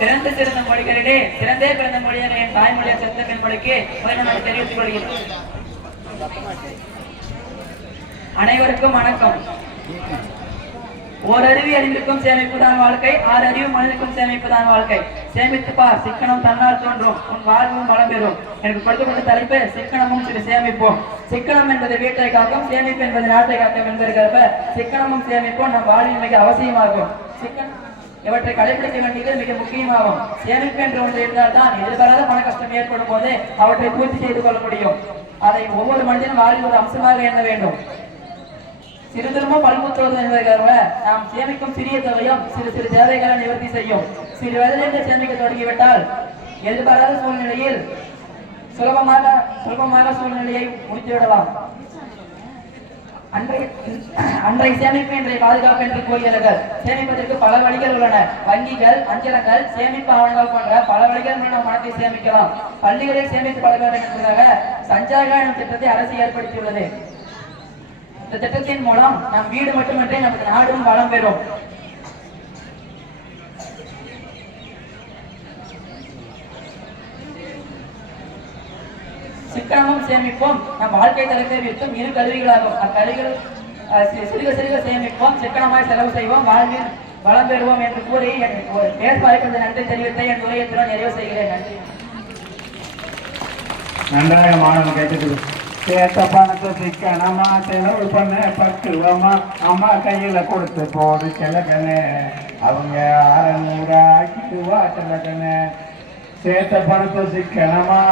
சிறந்த சிறந்த மொழிகளிலே சிறந்தே பிறந்த மொழியான என் தாய்மொழியை செலுத்தும் என்பதற்கு முதலில் தெரிவித்துக் கொள்கிறேன். அனைவருக்கும் வணக்கம். ஓரறிவு அறிவிற்கும் சேமிப்புதான் வாழ்க்கை, 6 அறிவு மனிதனுக்கும் சேமிப்புதான் வாழ்க்கை. சேமித்து பார், சிக்கனம் தன்னால் தோன்றும், உன் வாழ்வும் வளம் பெறும். எனக்கு கொடுக்கப்பட்ட தலைப்பு சிக்கனமும் சிறு சேமிப்போம். சிக்கனம் என்பது வீட்டை காக்கும், சேமிப்பு என்பது நாட்டை காக்கும் என்பதற்காக சிக்கனமும் சேமிப்பும் நம் வாழ்வில் மிக அவசியமாகும். சிக்கனம் இவற்றை கடைபிடிக்க வேண்டியது மிக முக்கியமாகும். சேமிப்பு என்று ஒன்று இருந்தால் தான் எதிர்பாராத பண கஷ்டம் ஏற்படும் போது அவற்றை பூர்த்தி செய்து கொள்ள முடியும். அதை ஒவ்வொரு மனிதனும் வாழ்வில் ஒரு அம்சமாக எண்ண வேண்டும். சிறிதளமோ பல்முத்துவது என்பதற்காக நாம் சேமிக்கும் சிறிய தொகையும் சிறு சிறு தேவைகளை நிவர்த்தி செய்யும். சிறு வயதிலிருந்து சேமிக்க தொடங்கிவிட்டால் எதிர்பாராத சூழ்நிலையில் சுலபமாக சூழ்நிலையை முடித்துவிடலாம். அன்றைய சேமிப்பு இன்றைய பாதுகாப்பு என்று கூறுகிறார்கள். சேமிப்பதற்கு பல வழிகள் உள்ளன. வங்கிகள், அஞ்சலங்கள், சேமிப்பு ஆவணங்கள் போன்ற பல வழிகள் மூலம் பணத்தை சேமிக்கலாம். பள்ளிகளில் சேமித்து பழக வேண்டும் என்பதாக சஞ்சாக எனும் திட்டத்தை அரசு ஏற்படுத்தியுள்ளது. இந்த திட்டத்தின் மூலம் நம் வீடு மட்டுமன்றி நமது நாடும் வளம் பெறும். சிக்கனமும் சேமிப்போம் நம் வாழ்க்கை தரத்தை விற்கும் இரு கருவிகளாகும். அக்கருவிகள் சிறுக சிறுக சேமிப்போம், சிக்கனமாய் செலவு செய்வோம், வாழ்வில் வளம் பெறுவோம் என்று கூறி பேசுவாய்க்கு நன்றி தெரிவித்த என் உரையத்துடன் நிறைவு செய்கிறேன். நன்றி. நன்றாக மாணவன் கேட்டது. சேர்த்த பணத்தை சிக்கனமா செலவு பண்ண பக்குவமா அம்மா கையில கொடுத்து போடு செலகனே, அவங்க 600 ஆக்கிடுவா செலகனே. சேர்த்த பணத்தை சிக்கனமா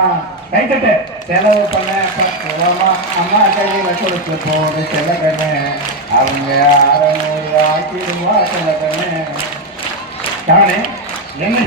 கைத்தட்டு செலவு பண்ண பக்குவமா அம்மா கையில கொடுத்து போடு செலகனே, அவங்க 600 ஆக்கிடுவா செலகனே. என்ன